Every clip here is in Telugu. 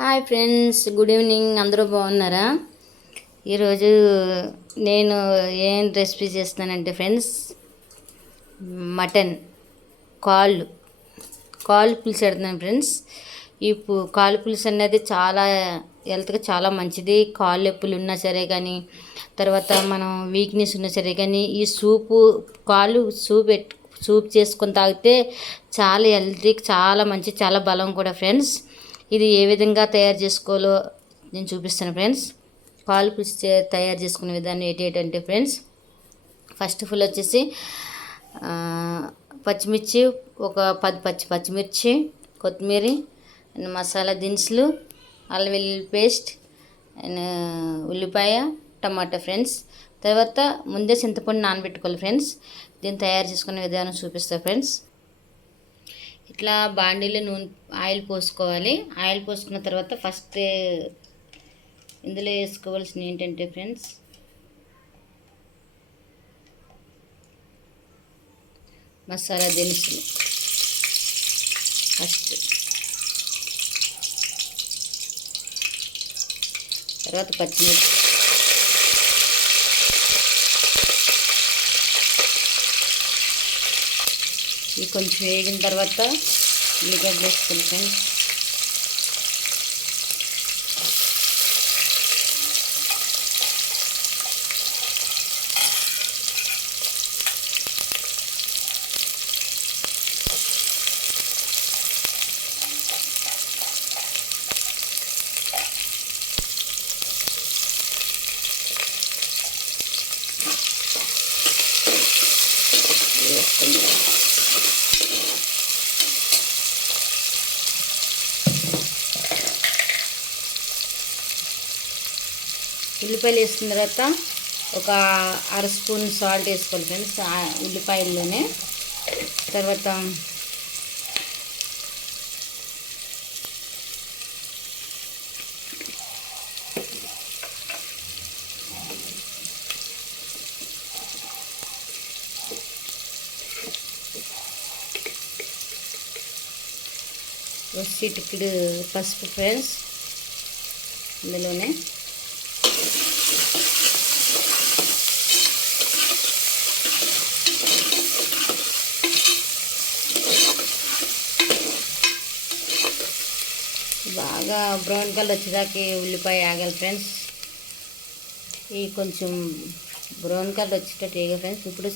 Hi friends, good evening. అందరూ బాగున్నారా? ఈరోజు నేను ఏం రెసిపీ చేస్తానంటే ఫ్రెండ్స్, మటన్ కాళ్ళు పులుసు పెడుతున్నాను ఫ్రెండ్స్. ఈ కాళ్ళు పులుసు అనేది చాలా హెల్త్కి చాలా మంచిది. కాళ్ళు నొప్పులు ఉన్నా సరే కానీ, తర్వాత మనం వీక్నెస్ ఉన్నా సరే కానీ, ఈ కాళ్ళు సూప్ చేసుకొని తాగితే చాలా హెల్తీకి చాలా మంచి, చాలా బలం కూడా ఫ్రెండ్స్. ఇది ఏ విధంగా తయారు చేసుకోవాలో నేను చూపిస్తాను ఫ్రెండ్స్. కాళ్ళు పులుసు తయారు చేసుకునే విధానం ఏంటంటే ఫ్రెండ్స్, ఫస్ట్ ఆఫ్ ఆల్ వచ్చేసి పచ్చిమిర్చి, ఒక 10 పచ్చిమిర్చి, కొత్తిమీర, మసాలా దినుసులు, అల్లం వెల్లుల్లి పేస్ట్, అండ్ ఉల్లిపాయ, టమాటా ఫ్రెండ్స్. తర్వాత ముందే చింతపండు నానబెట్టుకోవాలి ఫ్రెండ్స్. దీన్ని తయారు చేసుకునే విధానం చూపిస్తా ఫ్రెండ్స్. ఇట్లా బాండీలో ఆయిల్ పోసుకోవాలి. ఆయిల్ పోసుకున్న తర్వాత ఫస్ట్ ఇందులో వేసుకోవాల్సింది ఏంటంటే ఫ్రెండ్స్, మసాలా దినుసులు. ఫస్ట్ తర్వాత పచ్చిమిర్చి, ఇది కొంచెం వేగిన తర్వాత ఉల్లిగడ్డ వేసుకోండి ఫ్రెండ్స్. ఉల్లిపాయలు వేసుకున్న తర్వాత ఒక 1/2 స్పూన్ సాల్ట్ వేసుకోవాలి ఫ్రెండ్స్ ఉల్లిపాయల్లోనే. తర్వాత చిటికెడు పసుపు ఫ్రెండ్స్ ఇందులోనే. బాగా బ్రౌన్ కలర్ వచ్చేదాకా ఉల్లిపాయ ఆగాలి ఫ్రెండ్స్. ఈ కొంచెం బ్రౌన్ కలర్ వచ్చేటట్టు వేయాలి ఫ్రెండ్స్. ఇప్పుడు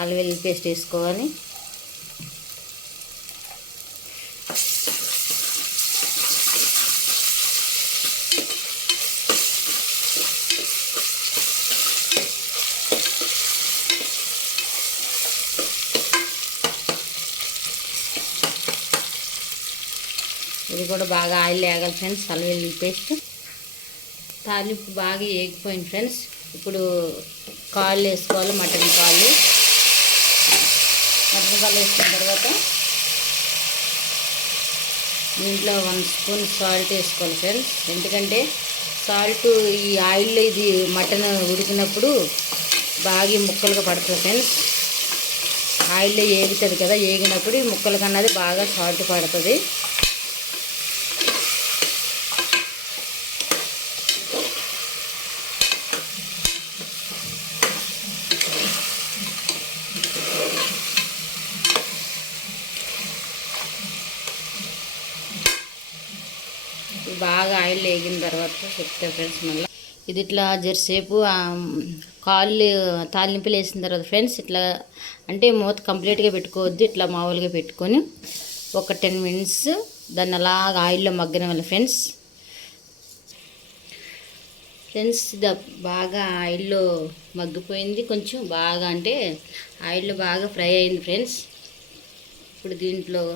అల్లం వెల్లుల్లి పేస్ట్ వేసుకోవాలి. ఇది కూడా బాగా ఆయిల్ వేగాలి ఫ్రెండ్స్. అల్లం వెల్లుల్లి పేస్ట్ తాలింపు బాగా వేగిపోయింది ఫ్రెండ్స్. ఇప్పుడు కాళ్ళు వేసుకోవాలి. మటన్ కాళ్ళు వేసుకున్న తర్వాత దీంట్లో 1 స్పూన్ సాల్ట్ వేసుకోవాలి ఫ్రెండ్స్. ఎందుకంటే సాల్ట్ ఈ ఆయిల్లో ఇది మటన్ ఉడికినప్పుడు బాగా ముక్కలుగా పడుతుంది ఫ్రెండ్స్. ఆయిల్లో ఏగుతుంది కదా, ఏగినప్పుడు ఈ ముక్కలు కన్నది బాగా సాల్ట్ పడుతుంది. బాగా ఆయిల్ వేగిన తర్వాత చెప్తా ఫ్రెండ్స్. మళ్ళీ ఇది ఇట్లా జరసేపు కాళ్ళు తాలింపులు వేసిన తర్వాత ఫ్రెండ్స్, ఇట్లా అంటే మూత కంప్లీట్గా పెట్టుకోవద్దు, ఇట్లా మామూలుగా పెట్టుకొని ఒక 10 మినిట్స్ దాన్ని అలాగా ఆయిల్లో మగ్గనివ్వాలి ఫ్రెండ్స్. ఇది బాగా ఆయిల్లో మగ్గిపోయింది. కొంచెం బాగా అంటే ఆయిల్లో బాగా ఫ్రై అయింది ఫ్రెండ్స్. ఇప్పుడు దీంట్లో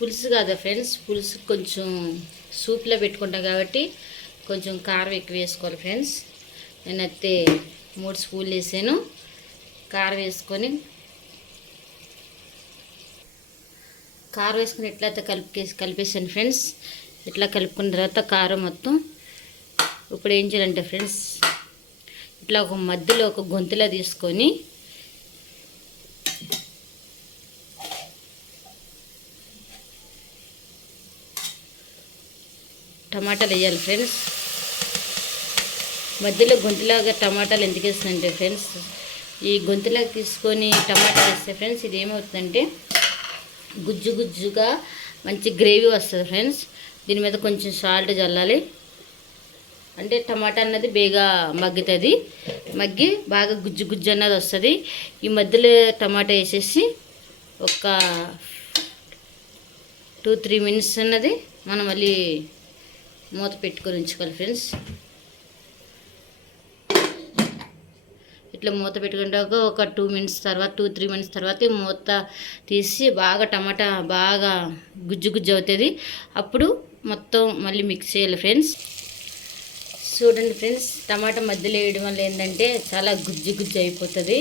పులుసు కాదా ఫ్రెండ్స్, పులుసు కొంచెం సూప్లో పెట్టుకుంటాం కాబట్టి కొంచెం కారం ఎక్కువ వేసుకోవాలి ఫ్రెండ్స్. నేనైతే 3 స్పూన్లు వేసాను. కారం వేసుకొని ఎట్లయితే కలిపేసాను ఫ్రెండ్స్. ఇట్లా కలుపుకున్న తర్వాత కారం మొత్తం ఇప్పుడు ఏం చేయాలంటే ఫ్రెండ్స్, ఇట్లా ఒక మధ్యలో ఒక గొంతులా తీసుకొని టమాటాలు వేయాలి ఫ్రెండ్స్. మధ్యలో గొంతులాగా టమాటాలు ఎందుకు వేస్తుందంటే ఫ్రెండ్స్, ఈ గొంతులాగా తీసుకొని టమాటాలు వేస్తే ఫ్రెండ్స్ ఇది ఏమవుతుందంటే గుజ్జు గుజ్జుగా మంచి గ్రేవీ వస్తుంది ఫ్రెండ్స్. దీని మీద కొంచెం సాల్ట్ చల్లాలి, అంటే టమాటా అన్నది బేగా మగ్గుతుంది. మగ్గి బాగా గుజ్జు గుజ్జు అన్నది వస్తుంది. ఈ మధ్యలో టమాటా వేసేసి ఒక 2-3 మినిట్స్ అన్నది మనం మళ్ళీ మూత పెట్టుకొని ఉంచుకోవాలి ఫ్రెండ్స్. ఇట్లా మూత పెట్టుకుంటాక ఒక 2 మినిట్స్ తర్వాత 2-3 మినిట్స్ తర్వాత మూత తీసి బాగా టమాటా బాగా గుజ్జు గుజ్జు అవుతుంది. అప్పుడు మొత్తం మళ్ళీ మిక్స్ చేయాలి ఫ్రెండ్స్. చూడండి ఫ్రెండ్స్, టమాటా మధ్యలో వేయడం వల్ల ఏంటంటే చాలా గుజ్జు గుజ్జు అయిపోతుంది.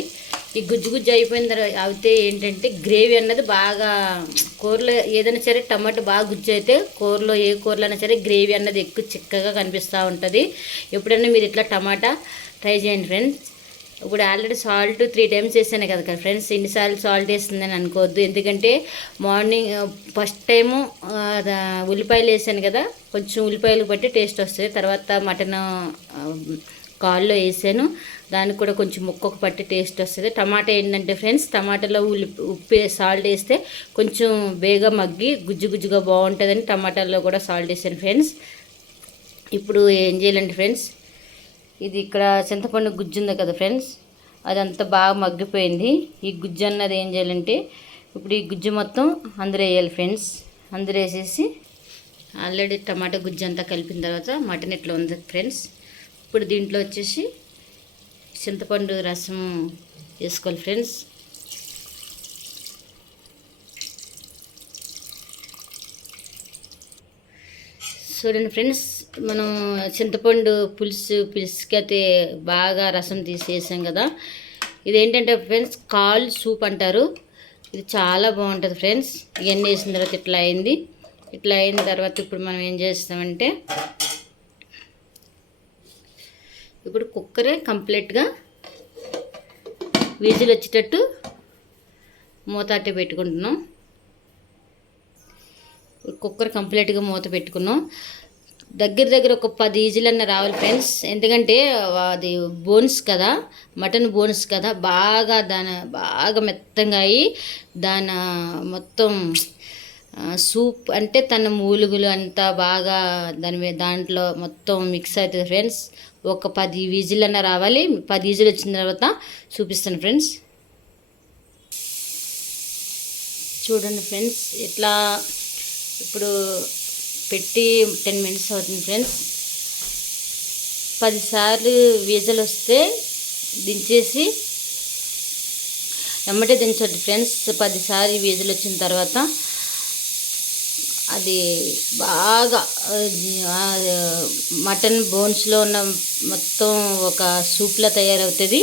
ఈ గుజ్జు గుజ్జు అయిపోయిన తర్వాత అయితే ఏంటంటే గ్రేవీ అన్నది బాగా కూరలో ఏదైనా సరే టమాటా బాగా గుజ్జు అయితే కూరలో ఏ కూరలో అయినా సరే గ్రేవీ అన్నది ఎక్కువ చిక్కగా కనిపిస్తూ ఉంటుంది. ఎప్పుడైనా మీరు ఇట్లా టమాటా ట్రై చేయండి ఫ్రెండ్స్. ఇప్పుడు ఆల్రెడీ సాల్ట్ 3 టైమ్స్ వేసాను కదా ఫ్రెండ్స్. ఇన్నిసార్లు సాల్ట్ వేస్తుందని అనుకోవద్దు, ఎందుకంటే మార్నింగ్ ఫస్ట్ టైము ఉల్లిపాయలు వేసాను కదా, కొంచెం ఉల్లిపాయలు బట్టి టేస్ట్ వస్తుంది. తర్వాత మటన్ కాల్లో వేసాను, దానికి కూడా కొంచెం ముక్కకు పట్టి టేస్ట్ వస్తుంది. టమాటా ఏంటంటే ఫ్రెండ్స్, టమాటాలో ఉప్పు సాల్ట్ వేస్తే కొంచెం బేగా మగ్గి గుజ్జు గుజ్జుగా బాగుంటుందని టమాటాల్లో కూడా సాల్ట్ వేసాను ఫ్రెండ్స్. ఇప్పుడు ఏం చేయాలంటే ఫ్రెండ్స్, ఇది ఇక్కడ చింతపండు గుజ్జు ఉంది కదా ఫ్రెండ్స్, అదంతా బాగా మగ్గిపోయింది. ఈ గుజ్జు అన్నది ఏం చేయాలంటే ఇప్పుడు ఈ గుజ్జు మొత్తం అందరూ వేయాలి ఫ్రెండ్స్. అందరూ వేసేసి ఆల్రెడీ టమాటా గుజ్జు అంతా కలిపిన తర్వాత మటన్ ఇట్లా ఉంది ఫ్రెండ్స్. ఇప్పుడు దీంట్లో వచ్చేసి చింతపండు రసం వేసుకోవాలి ఫ్రెండ్స్. చూడండి ఫ్రెండ్స్, మనం చింతపండు పులుసుకి అయితే బాగా రసం తీసేసాం కదా. ఇదేంటంటే ఫ్రెండ్స్ కాల్ సూప్ అంటారు. ఇది చాలా బాగుంటుంది ఫ్రెండ్స్. ఇవన్నీ వేసిన తర్వాత ఇట్లా అయింది. ఇట్లా అయిన తర్వాత ఇప్పుడు మనం ఏం చేస్తామంటే ఇప్పుడు కుక్కరే కంప్లీట్గా విజిల్ వచ్చేటట్టు మూత అట్టే పెట్టుకుంటున్నాం. కుక్కర్ కంప్లీట్గా మూత పెట్టుకున్నాం. దగ్గర ఒక 10 విజిలన్నా రావాలి ఫ్రెండ్స్. ఎందుకంటే అది బోన్స్ కదా, మటన్ బోన్స్ కదా, బాగా మెత్తంగా అయ్యి దాని మొత్తం సూప్ అంటే తన మూలుగులు అంతా బాగా దాంట్లో మొత్తం మిక్స్ అవుతుంది ఫ్రెండ్స్. ఒక 10 విజిలన్నా రావాలి. 10 విజిల్ వచ్చిన తర్వాత చూపిస్తాను ఫ్రెండ్స్. చూడండి ఫ్రెండ్స్, ఇట్లా ఇప్పుడు పెట్టి 10 మినిట్స్ అవుతుంది ఫ్రెండ్స్. 10 సార్లు విజిల్ వస్తే దించేసి వెంబటే దించండి ఫ్రెండ్స్. 10 సార్లు విజిల్ వచ్చిన తర్వాత అది బాగా మటన్ బోన్స్లో ఉన్న మొత్తం ఒక సూప్లా తయారవుతుంది.